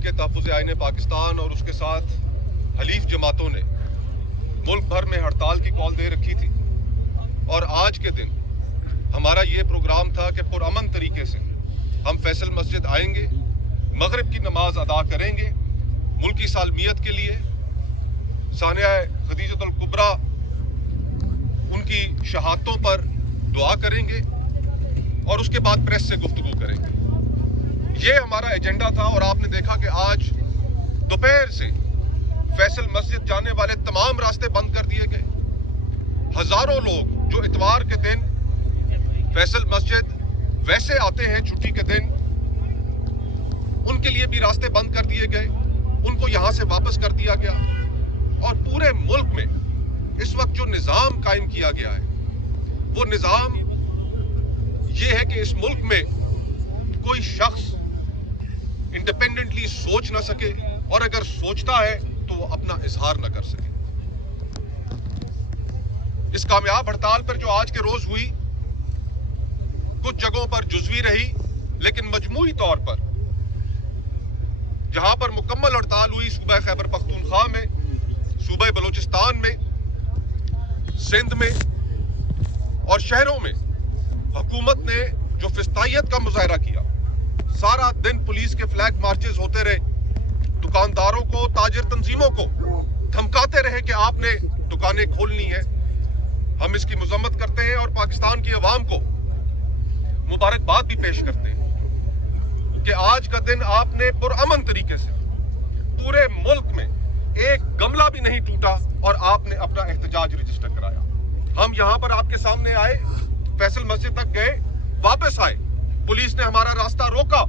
तहरीक तहफ़्फ़ुज़ आईन पाकिस्तान और उसके साथ हलीफ जमातों ने मुल्क भर में हड़ताल की कॉल दे रखी थी और आज के दिन हमारा ये प्रोग्राम था कि पुरअमन तरीके से हम फैसल मस्जिद आएंगे, मगरिब की नमाज अदा करेंगे, मुल्की सालमियत के लिए सानिया खदीजतुल कुबरा उनकी शहादतों पर दुआ करेंगे और उसके बाद प्रेस से गुफ्तगू करेंगे। ये हमारा एजेंडा था और आपने देखा कि आज दोपहर से फैसल मस्जिद जाने वाले तमाम रास्ते बंद कर दिए गए। हजारों लोग जो इतवार के दिन फैसल मस्जिद वैसे आते हैं छुट्टी के दिन, उनके लिए भी रास्ते बंद कर दिए गए, उनको यहां से वापस कर दिया गया। और पूरे मुल्क में इस वक्त जो निजाम कायम किया गया है वो निजाम ये है कि इस मुल्क में कोई शख्स इंडिपेंडेंटली सोच ना सके और अगर सोचता है तो वो अपना इजहार ना कर सके। इस कामयाब हड़ताल पर जो आज के रोज हुई, कुछ जगहों पर जुज़वी रही, लेकिन मजमूई तौर पर जहां पर मुकम्मल हड़ताल हुई सूबा खैबर पख्तूनख्वा में, सूबा बलूचिस्तान में, सिंध में और शहरों में हुकूमत ने जो फिस्तायत का मुजाहरा किया, सारा दिन पुलिस के फ्लैग मार्चेस होते रहे, दुकानदारों को, ताजिर तंजीमों को धमकाते रहे कि आपने दुकानें खोलनी है। हम इसकी मजम्मत करते हैं और पाकिस्तान की अवाम को मुबारकबाद भी पेश करते हैं कि आज का दिन आपने पुरअमन तरीके से पूरे मुल्क में एक गमला भी नहीं टूटा और आपने अपना एहतजाज रजिस्टर कराया। हम यहां पर आपके सामने आए, फैसल मस्जिद तक गए, वापस आए, पुलिस ने हमारा रास्ता रोका,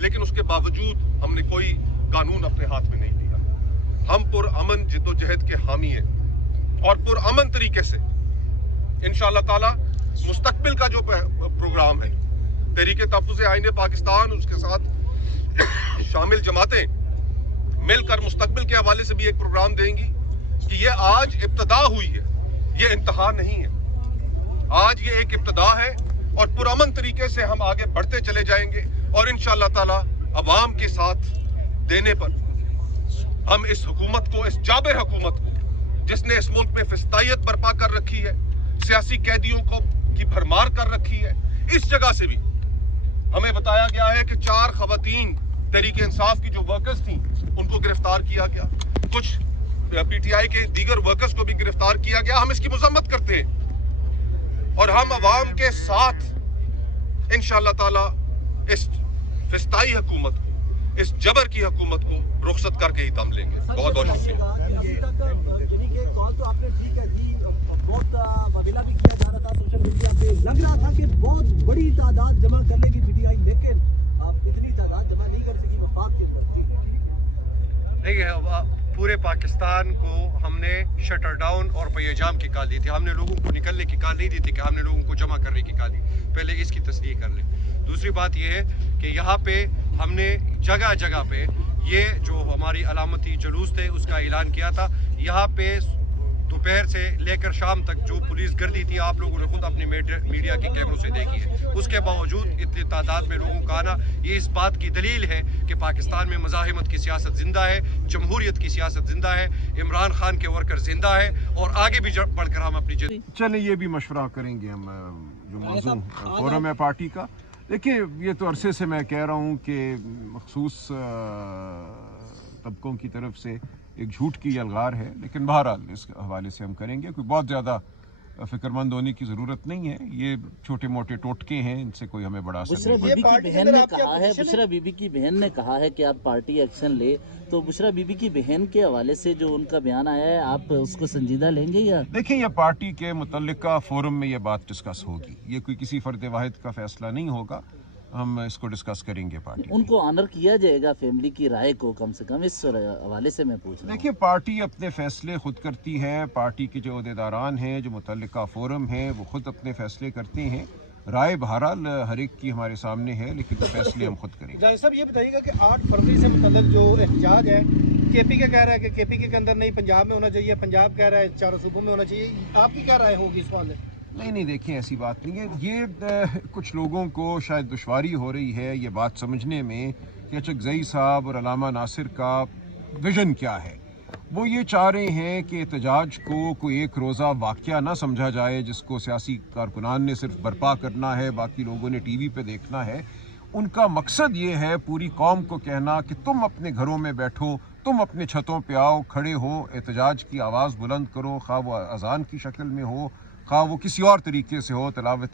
लेकिन उसके बावजूद हमने कोई कानून अपने हाथ में नहीं लिया। हम पुरअमन जिद्दोजहद के हामी हैं और पुरअमन तरीके से इंशाअल्लाह ताला मुस्तकबिल का जो प्रोग्राम है, तहरीक तहफ़्फ़ुज़ आईन पाकिस्तान उसके साथ शामिल जमातें मिलकर मुस्तकबिल के हवाले से भी एक प्रोग्राम देंगी कि ये आज इब्तदा हुई है, ये इंतहा नहीं है। आज ये एक इब्तदा है और पुरअमन तरीके से हम आगे बढ़ते चले जाएंगे और इंशाअल्लाह ताला अवाम के साथ देने पर हम इस हुकूमत को, इस जाबिर हुकूमत को जिसने इस मुल्क में फिस्तायत बर्पा कर रखी है, सियासी कैदियों को की भरमार कर रखी है, इस जगह से भी हमें बताया गया है कि 4 खवातीन तहरीक इंसाफ की जो वर्कर्स थी उनको गिरफ्तार किया गया, कुछ पीटीआई के दीगर वर्कर्स को भी गिरफ्तार किया गया। हम इसकी मजम्मत करते हैं और हम अवाम के साथ इंशाअल्लाह ताला इस फिस्ताई हुकूमत को, इस जबर की हुकूमत को रुखसत करके ही दम लेंगे। बहुत बहुत शुक्रिया। वबीला भी किया जा रहा था, सोशल मीडिया पे लग रहा था कि बहुत बड़ी तादाद जमा कर लेगी पीटीआई, लेकिन आप इतनी तादाद जमा नहीं कर सकी वफाक के अंदर। देखिए, पूरे पाकिस्तान को हमने शटर डाउन और पैजाम की कॉल दी थी। हमने लोगों को निकलने की कॉल नहीं दी थी कि हमने लोगों को जमा करने की कॉल दी। पहले इसकी तस्दीक कर लें। दूसरी बात यह है कि यहाँ पे हमने जगह जगह पे ये जो हमारी अलामती जुलूस थे उसका ऐलान किया था। यहाँ पे दोपहर से लेकर शाम तक जो पुलिस गर्दी थी आप लोगों ने खुद अपनी मीडिया के कैमरों से देखी है। उसके बावजूद इतनी तादाद में लोगों का आना ये इस बात की दलील है कि पाकिस्तान में मज़ाहिमत की सियासत ज़िंदा है, जमहूरियत की सियासत ज़िंदा है, इमरान खान के वर्कर ज़िंदा है और आगे भी बढ़कर हम अपनी चलें ये भी मशवरा करेंगे हम जो मौजूद फोरम है पार्टी का। देखिए, ये तो अरसे से मैं कह रहा हूँ कि मखसूस तबकों की तरफ से एक झूठ की यलगार है, लेकिन बहरहाल इस हवाले से हम करेंगे। कोई बहुत ज़्यादा फिक्रमंद होने की ज़रूरत नहीं है, ये छोटे मोटे टोटके हैं, इनसे कोई हमें बड़ा बुशरा बीबी की बहन ने कहा है, बुशरा बीबी की बहन ने कहा है कि आप पार्टी एक्शन ले, तो बुशरा बीबी की बहन के हवाले से जो उनका बयान आया है आप उसको संजीदा लेंगे या? देखिए, ये पार्टी के मुतल्लिका फोरम में ये बात डिस्कस होगी, ये कोई किसी फर्द वाहिद का फैसला नहीं होगा, हम इसको डिस्कस करेंगे। पार्टी उनको ऑनर किया जाएगा फैमिली की राय को, कम से कम इस हवाले से मैं पूछ रहा हूं। देखिए, पार्टी अपने फैसले खुद करती है, पार्टी के जो अहदेदारान हैं, जो मुतल्लिका फोरम है, वो खुद अपने फैसले करते हैं। राय बहरहाल हर एक की हमारे सामने है, लेकिन फैसले हम खुद करेंगे। जाहिर साहब, ये बताइएगा कि 8 फरवरी से मुतल्लिक जो एहतजाज है, केपीके कह रहा है कि केपीके के अंदर नहीं पंजाब में होना चाहिए, पंजाब कह रहा है 4 सूबों में होना चाहिए, आपकी क्या राय होगी इस वाले? नहीं, देखिए ऐसी बात नहीं है। ये कुछ लोगों को शायद दुश्वारी हो रही है ये बात समझने में कि अचकज़ई साहब और अलामा नासिर का विज़न क्या है। वो ये चाह रहे हैं कि एहतजाज को कोई एक रोज़ा वाक़या ना समझा जाए जिसको सियासी कारकुनान ने सिर्फ बर्पा करना है, बाकी लोगों ने टीवी पे देखना है। उनका मकसद ये है पूरी कौम को कहना कि तुम अपने घरों में बैठो, तुम अपने छतों पे आओ, खड़े हो, एहतजाज की आवाज़ बुलंद करो, खा वो अज़ान की शक्ल में हो, खा वो किसी और तरीके से हो, तिलावत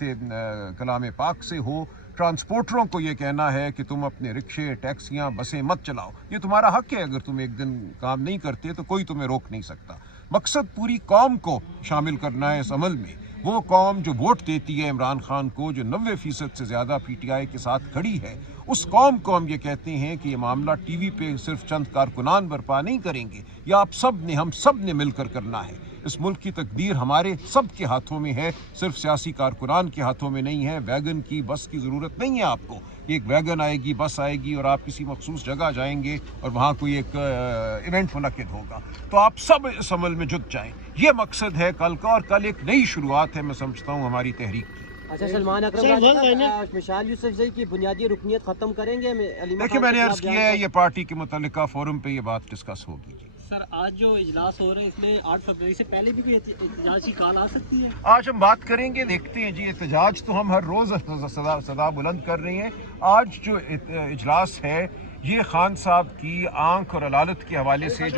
कलाम पाक से हो। ट्रांसपोर्टरों को ये कहना है कि तुम अपने रिक्शे, टैक्सियाँ, बसें मत चलाओ, ये तुम्हारा हक है। अगर तुम एक दिन काम नहीं करते तो कोई तुम्हें रोक नहीं सकता। मकसद पूरी कौम को शामिल करना है इस अमल में। वो कौम जो वोट देती है इमरान खान को, जो 90% से ज़्यादा PTI के साथ खड़ी है, उस कौम को हम ये कहते हैं कि ये मामला टीवी पे सिर्फ चंद कारकुनान बर्पा नहीं करेंगे, या आप सब ने, हम सब ने मिलकर करना है। इस मुल्क की तकदीर हमारे सब के हाथों में है, सिर्फ सियासी कारकुनान के हाथों में नहीं है। वैगन की, बस की ज़रूरत नहीं है आपको। एक वैगन आएगी, बस आएगी और आप किसी मखसूस जगह जाएंगे और वहाँ कोई एक इवेंट मुनक्किद होगा, तो आप सब इस अमल में जुट जाएं। ये मकसद है कल का, और कल एक नई शुरुआत है मैं समझता हूँ हमारी तहरीक की। अच्छा, सलमान अकरम मिसाल यूसुफजई की बुनियादी रुकनियत ख़त्म करेंगे? देखिए, मैंने अर्ज़ किया है ये पार्टी के मुतल्लिका फोरम पे ये बात डिस्कस होगी। सर, आज जो इजलास हो रहे हैं इसमें 8 फरवरी से पहले भी कोई एहतजाज की कॉल आ सकती है? आज हम बात करेंगे, देखते हैं जी। एहतजाज तो हम हर रोज़ सदा बुलंद कर रहे हैं। आज जो इजलास है ये खान साहब की आंख और अदालत के हवाले से जो